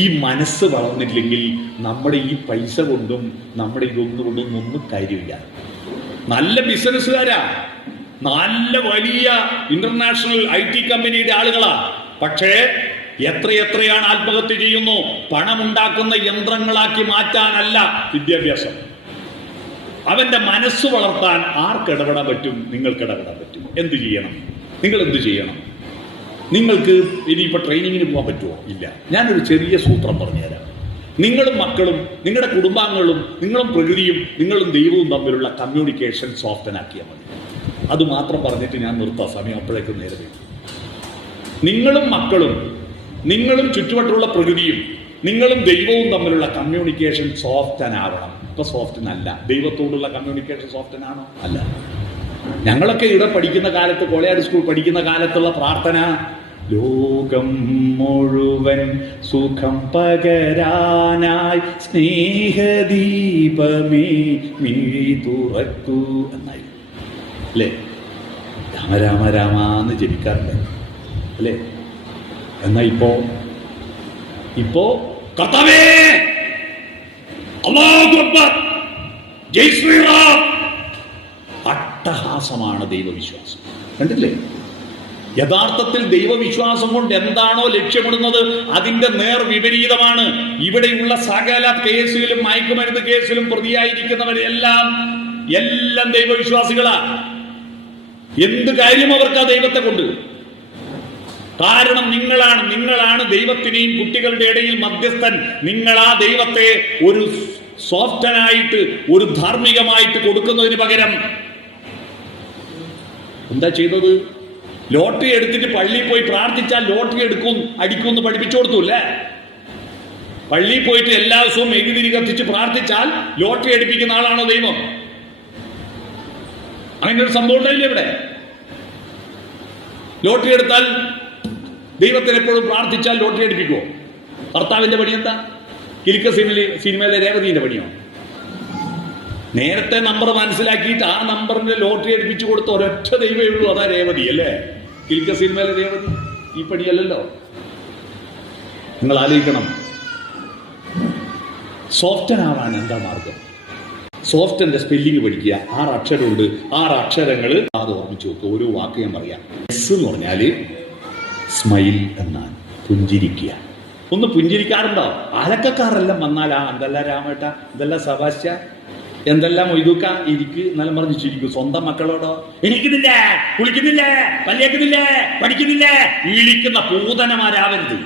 ഈ മനസ്സ് വളർന്നില്ലെങ്കിൽ നമ്മുടെ ഈ പൈസ കൊണ്ടും നമ്മുടെ ഇതൊന്നുകൊണ്ടൊന്നും ഒന്നും കാര്യമില്ല. നല്ല ബിസിനസ്സുകാരാ, നല്ല വലിയ ഇന്റർനാഷണൽ IT കമ്പനിയുടെ ആളുകളാ. പക്ഷേ എത്രയാണ് ആത്മഹത്യ ചെയ്യുന്നു? പണമുണ്ടാക്കുന്ന യന്ത്രങ്ങളാക്കി മാറ്റാനല്ല വിദ്യാഭ്യാസം. അവന്റെ മനസ്സ് വളർത്താൻ ആർക്കിടപെടാൻ പറ്റും? നിങ്ങൾക്ക് ഇടപെടാൻ പറ്റും. എന്ത് ചെയ്യണം? നിങ്ങൾ എന്ത് ചെയ്യണം? നിങ്ങൾക്ക് ഇനിയിപ്പോൾ ട്രെയിനിങ്ങിന് പോകാൻ പറ്റുമോ? ഇല്ല. ഞാനൊരു ചെറിയ സൂത്രം പറഞ്ഞുതരാം. നിങ്ങളും മക്കളും നിങ്ങളുടെ കുടുംബാംഗങ്ങളും നിങ്ങളും പ്രകൃതിയും നിങ്ങളും ദൈവവും തമ്മിലുള്ള കമ്മ്യൂണിക്കേഷൻ സോഫ്റ്റനാക്കിയാൽ മതി. അത് മാത്രം പറഞ്ഞിട്ട് ഞാൻ നിർത്താം, സമയം അപ്പോഴേക്കും നേരെ. നിങ്ങളും മക്കളും നിങ്ങളും ചുറ്റുവട്ടമുള്ള പ്രകൃതിയും നിങ്ങളും ദൈവവും തമ്മിലുള്ള കമ്മ്യൂണിക്കേഷൻ സോഫ്റ്റനാവണം. ഇപ്പൊ സോഫ്റ്റനല്ല. ദൈവത്തോടുള്ള കമ്മ്യൂണിക്കേഷൻ സോഫ്റ്റനാണോ? അല്ല. ഞങ്ങളൊക്കെ ഇവിടെ പഠിക്കുന്ന കാലത്ത്, കോളയാട് സ്കൂൾ പഠിക്കുന്ന കാലത്തുള്ള പ്രാർത്ഥന, ലോകം മുഴുവൻ സുഖം പകരാനായി സ്നേഹദീപമേ മിഴി തുറക്കൂ എന്നായി അല്ലേ? രാമ രാമ രാമ എന്ന് ജപിക്കാറുണ്ട് അല്ലേ? എന്നാ ഇപ്പോ കർത്താവേ, അല്ലാഹു അക്ബർ, ജയ് ശ്രീറാം, അട്ടഹാസമാണ് ദൈവവിശ്വാസം. കണ്ടില്ലേ? യഥാർത്ഥത്തിൽ ദൈവവിശ്വാസം കൊണ്ട് എന്താണോ ലക്ഷ്യമിടുന്നത് അതിന്റെ നേർ വിപരീതമാണ്. ഇവിടെയുള്ള സകല കേസിലും, മയക്കുമരുന്ന് കേസിലും പ്രതിയായിരിക്കുന്നവരെല്ലാം ദൈവവിശ്വാസികളാ. എന്ത് കാര്യം അവർക്ക് ആ ദൈവത്തെ കൊണ്ട്? കാരണം നിങ്ങളാണ് ദൈവത്തിനെയും കുട്ടികളുടെ ഇടയിൽ മധ്യസ്ഥൻ. നിങ്ങൾ ആ ദൈവത്തെ ഒരു സോഫ്റ്റനായിട്ട്, ഒരു ധാർമ്മികമായിട്ട് കൊടുക്കുന്നതിന് പകരം എന്താ ചെയ്തത്? ലോട്ടറി എടുത്തിട്ട് പള്ളിയിൽ പോയി പ്രാർത്ഥിച്ചാൽ ലോട്ടറി അടിക്കുമെന്ന് പഠിപ്പിച്ചു കൊടുത്തു അല്ലേ? പള്ളിയിൽ പോയിട്ട് എല്ലാ ദിവസവും മെഴുകുതിരി കത്തിച്ച് പ്രാർത്ഥിച്ചാൽ ലോട്ടറി അടിപ്പിക്കുന്ന ആളാണോ ദൈവം? അങ്ങനെ ഒരു സംഭവം ഉണ്ടായില്ലേ ഇവിടെ? ലോട്ടറി എടുത്താൽ ദൈവത്തിന് എപ്പോഴും പ്രാർത്ഥിച്ചാൽ ലോട്ടറി അടിപ്പിക്കുമോ? ഭർത്താവിന്റെ പണി എന്താ? കിലുക്ക സിനിമയിലെ രേവതിന്റെ പണിയോ? നേരത്തെ നമ്പർ മനസ്സിലാക്കിയിട്ട് ആ നമ്പറിന്റെ ലോട്ടറി അടിപ്പിച്ചു കൊടുത്ത ഒരൊറ്റ ദൈവമേ ഉള്ളൂ, അതാ രേവതി അല്ലേ? കിലുക്ക സിനിമയിലെ രേവതി. ഈ പണിയല്ലല്ലോ. നിങ്ങൾ ആലോചിക്കണം, സോഫ്റ്റനാവാൻ എന്താ മാർഗം? സോഫ്റ്റന്റെ സ്പെല്ലിങ് പഠിക്കുക. 6 അക്ഷരമുണ്ട്. 6 അക്ഷരങ്ങൾ അത് ഓർമ്മിച്ച് വെക്കുക. ഓരോ വാക്ക് ഞാൻ പറയാം. എസ് എന്ന് പറഞ്ഞാല് സ്മൈൽ എന്നാണ്, പുഞ്ചിരിക്കുക. ഒന്ന് പുഞ്ചിരിക്കാറുണ്ടോ? അലക്കക്കാരെല്ലാം വന്നാൽ എന്തെല്ലാം രാമേട്ട, എന്തെല്ലാം സഭാശ, എന്തെല്ലാം മൊയ്തൂക്ക, ഇരിക്ക് എന്നെല്ലാം പറഞ്ഞ് ചിരിക്കും. സ്വന്തം മക്കളോടോ എനിക്കുന്നില്ലേ, കുളിക്കുന്നില്ലേ, പല്ലേക്കുന്നില്ലേ, പഠിക്കുന്നില്ലേ, വിളിക്കുന്ന പൂതനമാരാവരുത്.